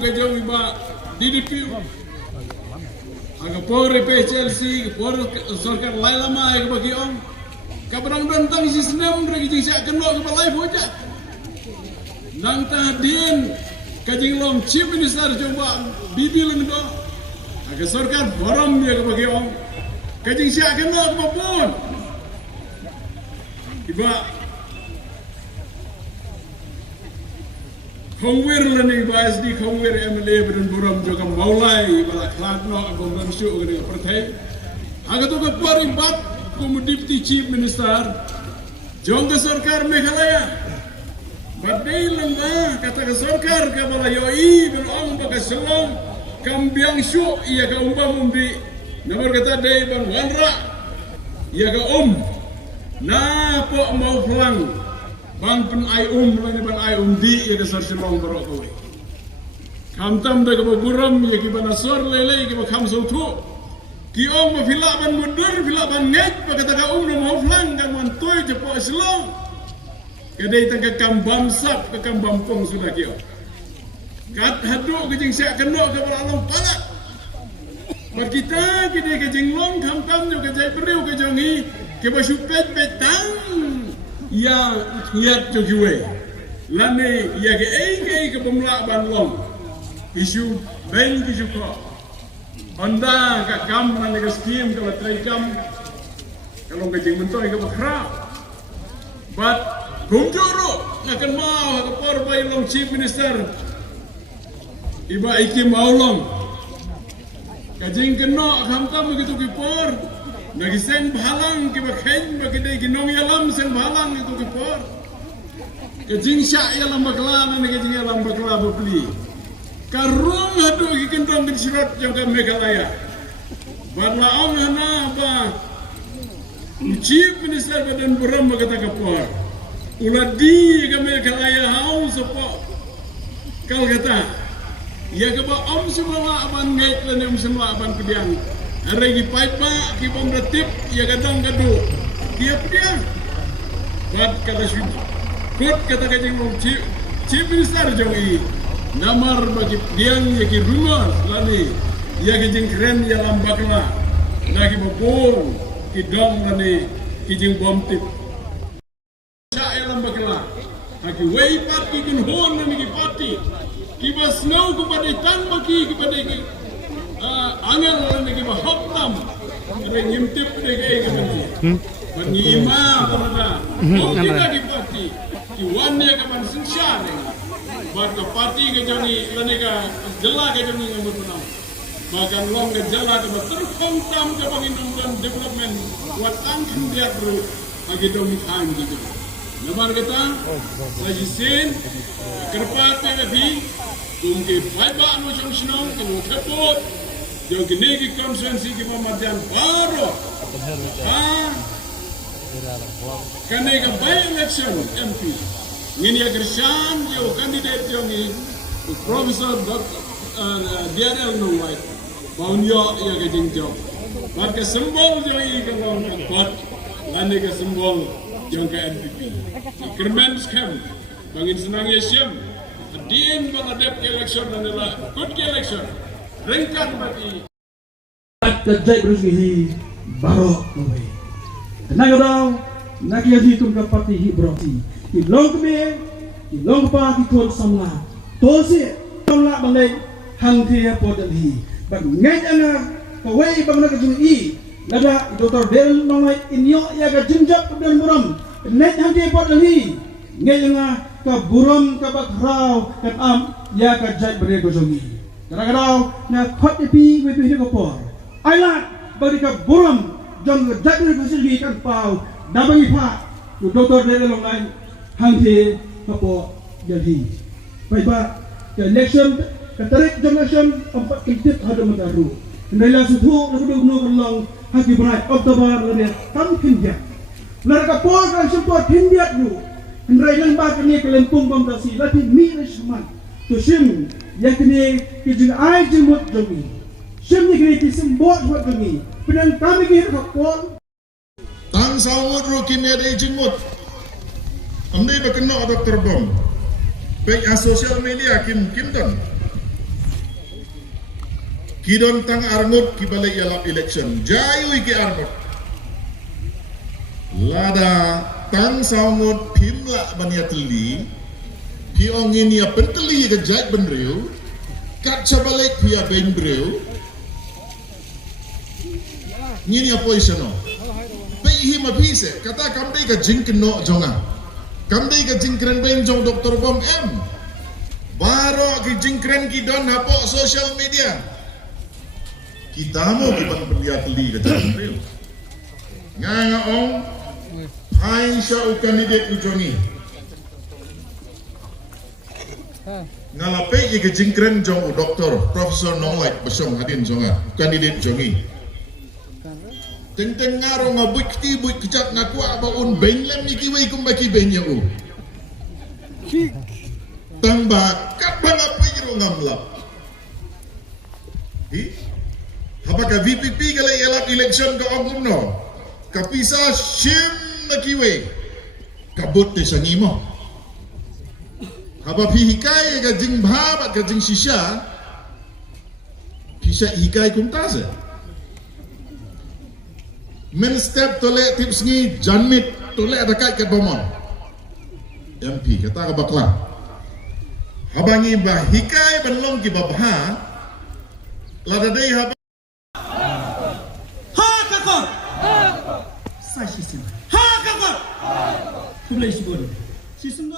kejauh iba DDP agak pore PCLC pore sorkan lai lama yang bagi om kabarang bentang isi senam mereka jing siak kenok ke balai bojak nang tahdin kajing long chief minister coba bibi lengdo agak sorkan forum dia ke bagi om kajing siak kenok ke pun iba Khongwir lani bahas di Khongwir MLA beren buram juga maulai bala klatno agom ramsyu ke pertai. Agak tu kepari bat kumu deputy chief minister jong ke sarkar Meghalaya. Badai lengah kata ke sarkar ke bala yoi berong baka selong kambiang syu ia ke umbang umbi. Nomor kata dai bang wanra ia ke na po mau pulang. Bang pen ai lani bang ai di ya ke sarsilong barok kowe. Kamtam da ke buram ya ke banasor lele ke bakam sautu. Ki ong ma fila ban mundur fila ban nget pa kata ka no mau flang kan man toy je po silong. Kadai tang ke kam bamsap ke kam bampong sudah ki. Kat hadu ke jing sia kenok ke balong palat. Bar kita ke ke jing long kamtam jo ke jai periu ke jongi ke basupet petang. Ya lihat jogiwe lane ya ke pemula ban long isu ben isu ko anda ka kam lane ke skim kalau trai kam kalau gajing mentoy ke bakra but gumjoro akan mau ke por bay long chief minister iba iki mau long gajing keno kam begitu ki por nagi sen balang ke bakhen bagi dai ginong yalam sen balang itu ke por ke jing sya yalam bakla nagi jing yalam bakla beli karung hadu ki kendong di sirat yang ke Meghalaya barla om hana ba chief minister badan buram kata ke por uladi ke Meghalaya hau sopo kal kata ya ke ba om semua aban ngait lan semua aban kediang Aregi paipa ki pemretip ya kadang kadu dia dia buat kata sud kut kata kajing long chief minister jongi namar bagi diang ya ki rumah lani ya kajing keren ya lambakla lagi bopor ki dong lani kijing bom tip sa ya lambakla lagi wei pat ki kun hon lani ki pati ki bas snow ko pada tan baki ki pada ki angel lagi bahottam ada ngintip deh kayak gitu bagi imam pada mungkin lagi parti kiwannya kapan sensyar buat ke parti ke jani lanega jela ke jani yang berpenam bahkan long ke jela ke terkontam ke banginung dan development buat angkin dia bro lagi dong time gitu lebar kita lagi sin kerpat TV mungkin baik nu senang kenu kepot yang kini konsensi kita macam baru, kini ke by election MP, ini agar Shan yo kandidat yang ini Profesor DRL Nungwai, baunyo ya ke jingjo, maka simbol yang ini kalau nampak, lani ke simbol yang ke NPP, Kermen scam, bangin senang yesem, diin baladep election adalah good election. Rengkan bagi kerja bersih barok kowe. Tenang dong, nak yang hitung ke parti hibrasi. Ilong kebe, ilong pa kitol samla. Tosi samla balai hang dia podali. Bag ngai ana kowe bang nak jui. Nada Dr. Del nongai inyo ya ga jinjak dan buram. Ngai hang dia podali. Ngai ana ka buram ka bakrau kan am ya ka jai bere gojongi. Kadang-kadang nak khot tepi wepi ni kopor. Ailat bagi ka buram jong jadul fasili kan pau dabangi pa tu doktor de longai hanghe kapo jadi. Baiba ke election ke tarik election 4 kintip hada madaru. Nila suhu nak dulu long haki berai Oktober lene tam kinja. Lar ka por kan support hindiat du. Nrai lang ba kini kelempung komprasi lati mi resman. Tu sim yakni kijin ai jemut jogi sim ni kini simbol buat jogi pedan kami kini kapol tang sawut ro kini ada jemut amne bakno Dr. Bom baik social media kim don Kidon tang arngut ki balai yalap election. Jayu ki arngut. Lada tang saungut pimla baniateli. Ki ongin ya penteli ke jaj benreu. Kat sabalik pia ben breu. Ngini apa isono? Pei ma pise kata kamdai ka jinkno jonga. Kamdai ka jinkren ben jong Dr. Bom M. Baro ki jinkren ki don hapo social media. Kita mo ki ban baniateli ke jaj benreu. Nga ong hai sya kandidat ujongi. Ngalapai ke jingkren jong doktor Profesor Nonglait besong hadin jonga kandidat jongi. Teng ngaro ngabuk ti buik kecap ngaku abaun benglem niki wei kumbaki benya u. Tambah kat bang apa jero ngamlap. Apakah VPP kala elak election ke ongumno? Kapisa shim naki wei. Kabut te sangimo. Haba pi hikai ka jing bhabat ka jing shisha pisha hikai kumtase men step tole tips ni janmit tole dekat ke bomon MP kata ka bakla haba ngi ba hikai benlong ki babha lada dei haba Ha kakor. Sai sisim. Ha kakor. Kumlai sibon. Sisim